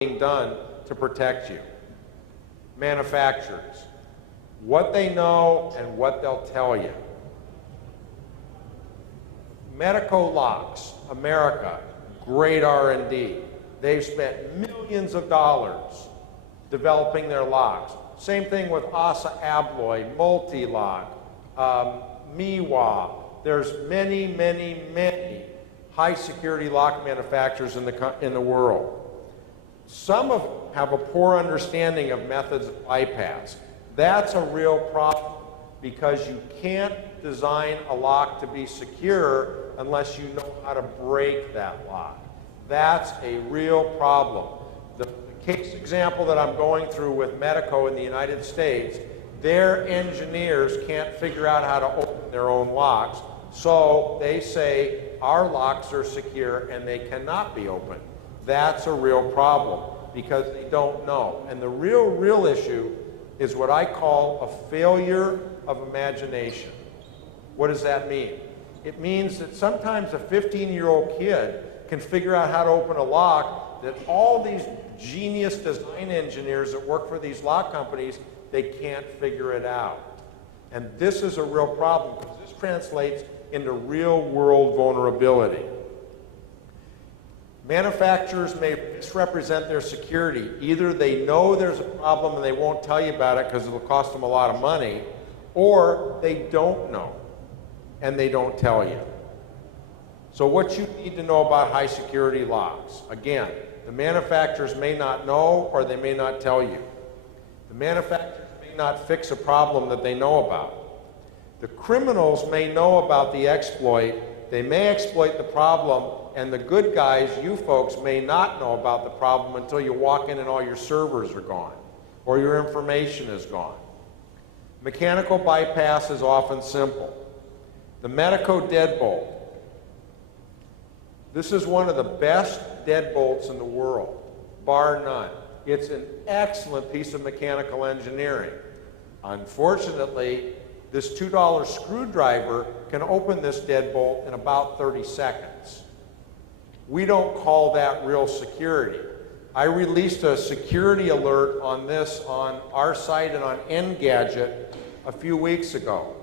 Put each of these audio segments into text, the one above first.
being done to protect you. Manufacturers, what they know and what they'll tell you. Medico Locks, America, great R&D. They've spent millions of dollars developing their locks. Same thing with ASA Abloy, Multi-Lock, MIWA. There's many, many, many high security lock manufacturers in the world. Some of them have a poor understanding of methods of bypass. That's a real problem because you can't design a lock to be secure unless you know how to break that lock. That's a real problem. The case example that I'm going through with Medico in the United States, their engineers can't figure out how to open their own locks, so they say our locks are secure and they cannot be opened. That's a real problem because they don't know. And the real issue is what I call a failure of imagination. What does that mean? It means that sometimes a 15-year-old kid can figure out how to open a lock that all these genius design engineers that work for these lock companies, they can't figure it out. And this is a real problem because this translates into real-world vulnerability. Manufacturers may misrepresent their security. Either they know there's a problem and they won't tell you about it because it'll cost them a lot of money, or they don't know and they don't tell you. So what you need to know about high security locks, again, the manufacturers may not know or they may not tell you. The manufacturers may not fix a problem that they know about. The criminals may know about the exploit, they may exploit the problem, and the good guys, you folks, may not know about the problem until you walk in and all your servers are gone or your information is gone. Mechanical bypass is often simple. The Medico deadbolt. This is one of the best deadbolts in the world, bar none. It's an excellent piece of mechanical engineering. Unfortunately, this $2 screwdriver can open this deadbolt in about 30 seconds. We don't call that real security. I released a security alert on this on our site and on Engadget a few weeks ago.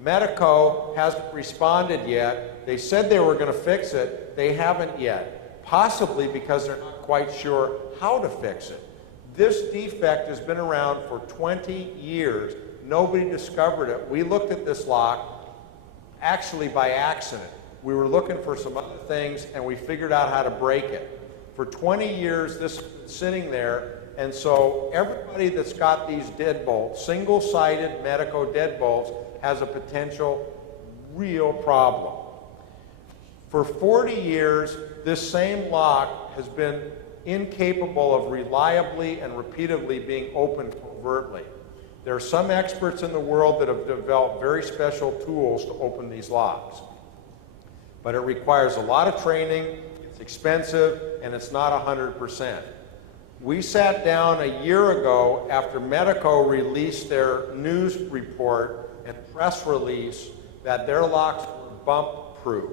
Medico hasn't responded yet. They said they were going to fix it. They haven't yet, possibly because they're not quite sure how to fix it. This defect has been around for 20 years. Nobody discovered it. We looked at this lock actually by accident. We were looking for some other things and we figured out how to break it. For 20 years this has been sitting there, and so everybody that's got these deadbolts, single-sided Medico deadbolts, has a potential real problem. For 40 years this same lock has been incapable of reliably and repeatedly being opened covertly. There are some experts in the world that have developed very special tools to open these locks. But it requires a lot of training, it's expensive, and it's not 100%. We sat down a year ago after Medico released their news report and press release that their locks were bump-proof.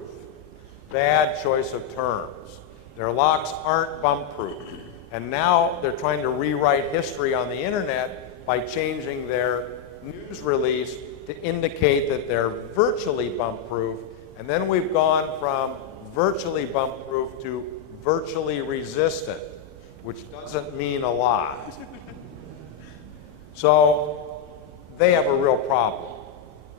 Bad choice of terms. Their locks aren't bump-proof. And now they're trying to rewrite history on the internet by changing their news release to indicate that they're virtually bump-proof. And then we've gone from virtually bump-proof to virtually resistant, which doesn't mean a lot. So they have a real problem.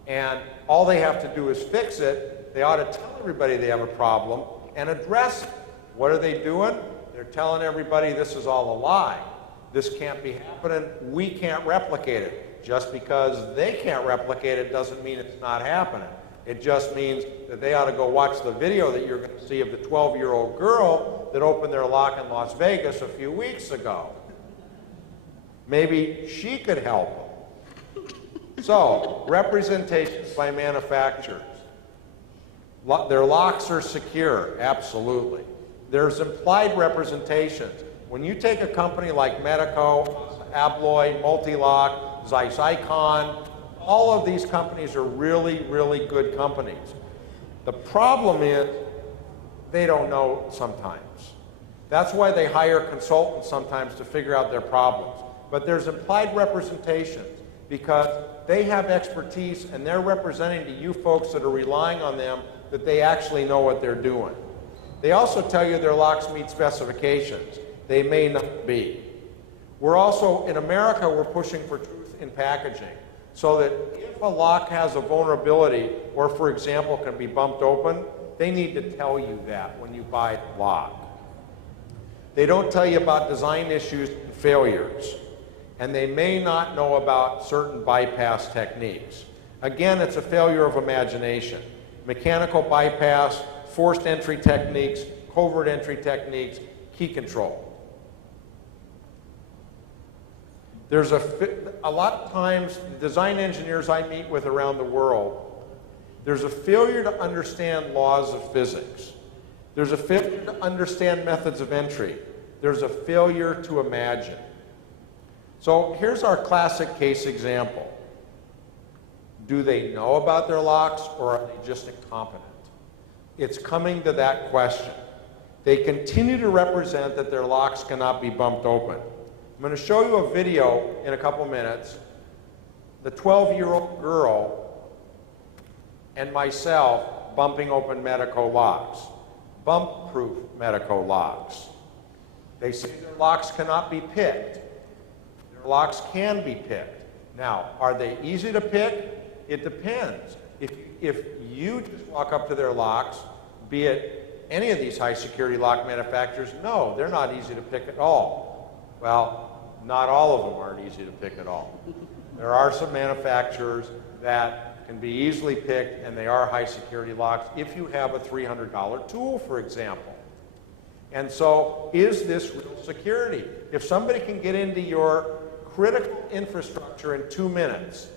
And all they have to do is fix it. They ought to tell everybody they have a problem and address it. What are they doing? They're telling everybody this is all a lie. This can't be happening. We can't replicate it. Just because they can't replicate it doesn't mean it's not happening. It just means that they ought to go watch the video that you're going to see of the 12-year-old girl that opened their lock in Las Vegas a few weeks ago. Maybe she could help them. So, representations by manufacturers. Their locks are secure, absolutely. There's implied representations. When you take a company like Medico, Abloy, Multi-Lock, Zeiss Icon, all of these companies are really, really good companies. The problem is they don't know sometimes. That's why they hire consultants sometimes to figure out their problems. But there's implied representations because they have expertise and they're representing to you folks that are relying on them that they actually know what they're doing. They also tell you their locks meet specifications. They may not be. We're also, in America, we're pushing for truth in packaging so that if a lock has a vulnerability or, for example, can be bumped open, they need to tell you that when you buy the lock. They don't tell you about design issues and failures, and they may not know about certain bypass techniques. Again, it's a failure of imagination. Mechanical bypass, forced entry techniques, covert entry techniques, key control. There's a lot of times, design engineers I meet with around the world, there's a failure to understand laws of physics. There's a failure to understand methods of entry. There's a failure to imagine. So here's our classic case example. Do they know about their locks or are they just incompetent? It's coming to that question. They continue to represent that their locks cannot be bumped open. I'm going to show you a video in a couple minutes. The 12-year-old girl and myself bumping open Medeco locks, bump-proof Medeco locks. They say their locks cannot be picked. Their locks can be picked. Now, are they easy to pick? It depends. If you just walk up to their locks, be it any of these high security lock manufacturers, no, they're not easy to pick at all. Well, not all of them aren't easy to pick at all. There are some manufacturers that can be easily picked and they are high security locks if you have a $300 tool, for example. And so, is this real security? If somebody can get into your critical infrastructure in 2 minutes,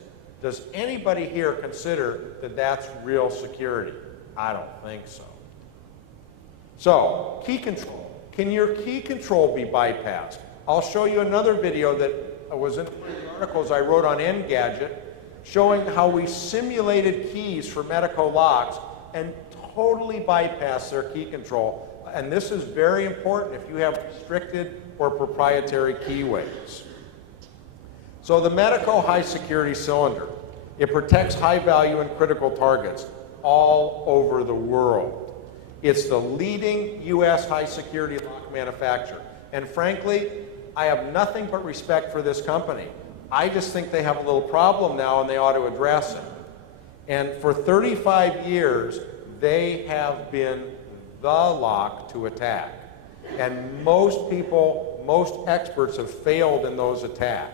does anybody here consider that that's real security? I don't think so. So, key control. Can your key control be bypassed? I'll show you another video that was in one of the articles I wrote on Engadget, showing how we simulated keys for Medeco locks and totally bypassed their key control. And this is very important if you have restricted or proprietary keyways. So the Medeco high security cylinder, it protects high value and critical targets all over the world. It's the leading US high security lock manufacturer. And frankly, I have nothing but respect for this company. I just think they have a little problem now and they ought to address it. And for 35 years, they have been the lock to attack. And most people, most experts have failed in those attacks.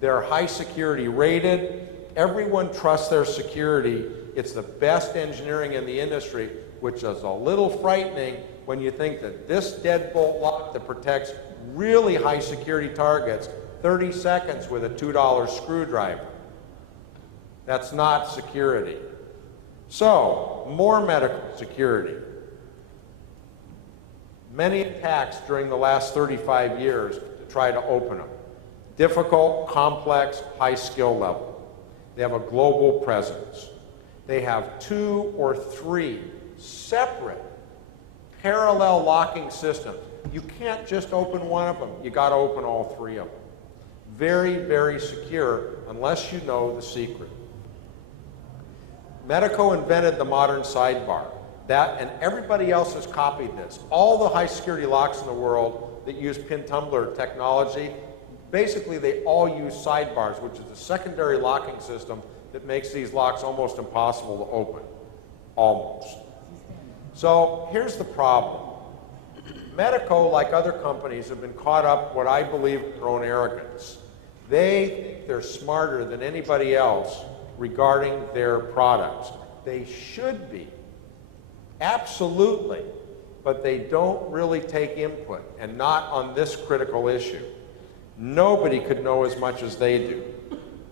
They're high security rated. Everyone trusts their security. It's the best engineering in the industry, which is a little frightening when you think that this deadbolt lock that protects really high security targets, 30 seconds with a $2 screwdriver. That's not security. So, more medical security. Many attacks during the last 35 years to try to open them. Difficult, complex, high skill level. They have a global presence. They have 2 or 3 separate parallel locking systems. You can't just open one of them. You got to open all 3 of them. Very, very secure unless you know the secret. Medeco invented the modern sidebar. That and everybody else has copied this. All the high security locks in the world that use pin tumbler technology, basically they all use sidebars, which is a secondary locking system that makes these locks almost impossible to open. Almost. So here's the problem. Medeco, like other companies, have been caught up what I believe in their own arrogance. They think they're smarter than anybody else regarding their products. They should be. Absolutely. But they don't really take input, and not on this critical issue. Nobody could know as much as they do.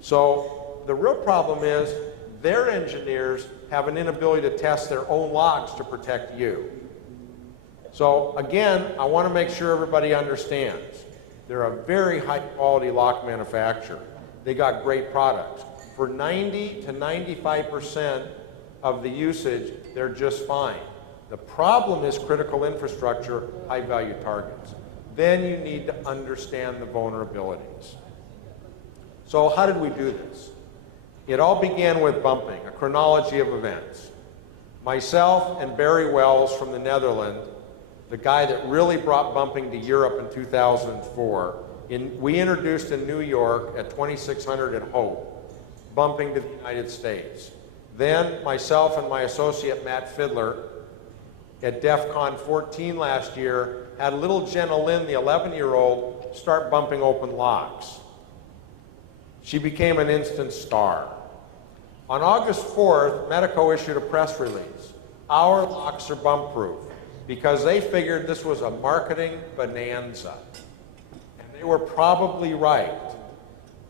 So the real problem is their engineers have an inability to test their own locks to protect you. So again, I want to make sure everybody understands. They're a very high quality lock manufacturer. They got great products. For 90 to 95% of the usage, they're just fine. The problem is critical infrastructure, high-value targets. Then you need to understand the vulnerabilities. So how did we do this? It all began with bumping, a chronology of events. Myself and Barry Wells from the Netherlands, the guy that really brought bumping to Europe in 2004, we introduced in New York at 2600 at Hope, bumping to the United States. Then myself and my associate Matt Fiddler at DEF CON 14 last year had little Jenna Lynn, the 11-year-old, start bumping open locks. She became an instant star. On August 4th, Medico issued a press release. Our locks are bump-proof, because they figured this was a marketing bonanza. And they were probably right.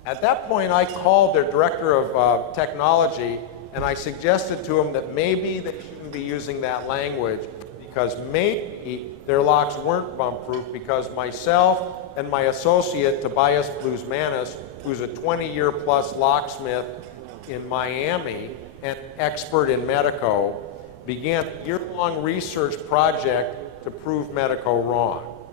At that point, I called their director of technology, and I suggested to him that maybe they shouldn't be using that language, because maybe their locks weren't bump-proof, because myself and my associate, Tobias Bluesmanis, who's a 20-year-plus locksmith in Miami and expert in Medico, began a year-long research project to prove Medico wrong.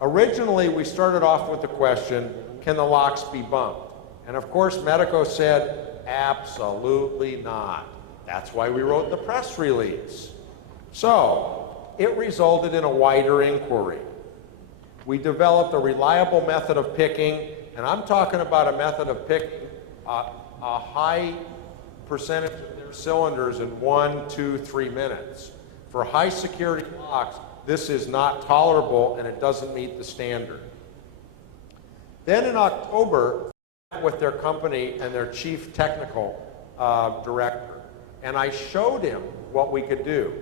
Originally, we started off with the question, can the locks be bumped? And of course, Medico said, absolutely not. That's why we wrote the press release. So, it resulted in a wider inquiry. We developed a reliable method of picking, and I'm talking about a method of picking a high percentage of their cylinders in 1, 2, 3 minutes. For high security locks, this is not tolerable and it doesn't meet the standard. Then in October, I met with their company and their chief technical director, and I showed him what we could do.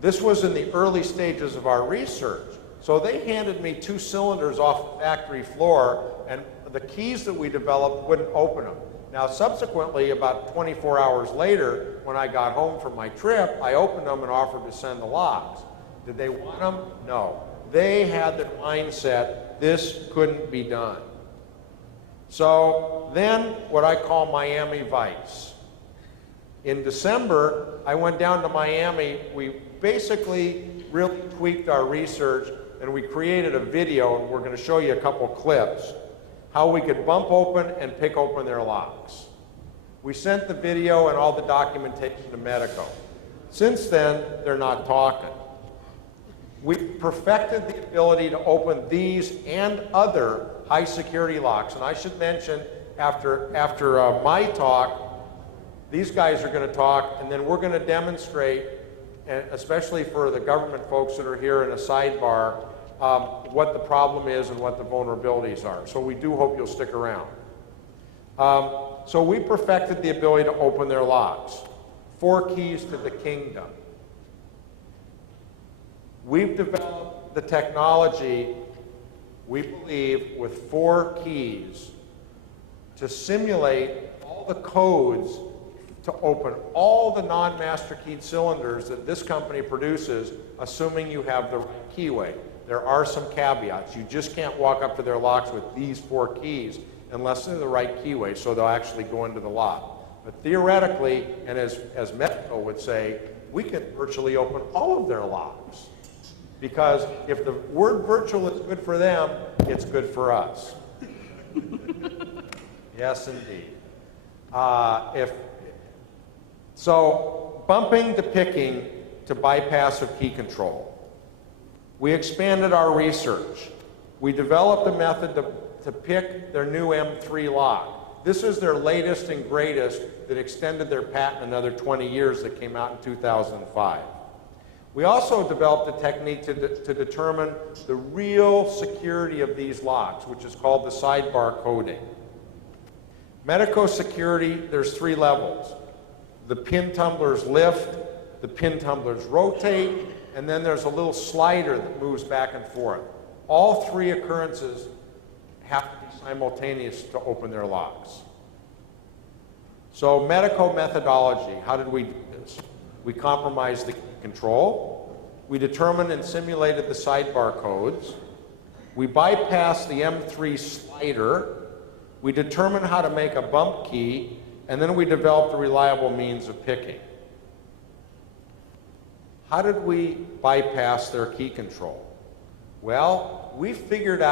This was in the early stages of our research. So they handed me 2 cylinders off the factory floor, and the keys that we developed wouldn't open them. Now, subsequently, about 24 hours later, when I got home from my trip, I opened them and offered to send the locks. Did they want them? No. They had the mindset, this couldn't be done. So then, what I call Miami Vice. In December, I went down to Miami. We basically really tweaked our research, and we created a video, and we're going to show you a couple clips, how we could bump open and pick open their locks. We sent the video and all the documentation to Medico. Since then, they're not talking. We perfected the ability to open these and other high security locks. And I should mention, after my talk, these guys are going to talk, and then we're going to demonstrate, and especially for the government folks that are here in a sidebar, what the problem is and what the vulnerabilities are. So we do hope you'll stick around. So we perfected the ability to open their locks. 4 keys to the kingdom. We've developed the technology, we believe, with 4 keys to simulate all the codes to open all the non-master keyed cylinders that this company produces, assuming you have the right keyway. There are some caveats. You just can't walk up to their locks with these 4 keys unless they're the right keyway, so they'll actually go into the lock. But theoretically, and as Medico would say, we can virtually open all of their locks. Because if the word virtual is good for them, it's good for us. Yes, indeed. So, bumping to picking to bypass of key control. We expanded our research. We developed a method to pick their new M3 lock. This is their latest and greatest that extended their patent another 20 years that came out in 2005. We also developed a technique to determine the real security of these locks, which is called the sidebar coding. Medico security, there's 3 levels. The pin tumblers lift, the pin tumblers rotate, and then there's a little slider that moves back and forth. All 3 occurrences have to be simultaneous to open their locks. So Medico methodology, how did we do this? We compromised the key control. We determined and simulated the sidebar codes. We bypassed the M3 slider. We determined how to make a bump key, and then we developed a reliable means of picking. How did we bypass their key control? Well, we figured out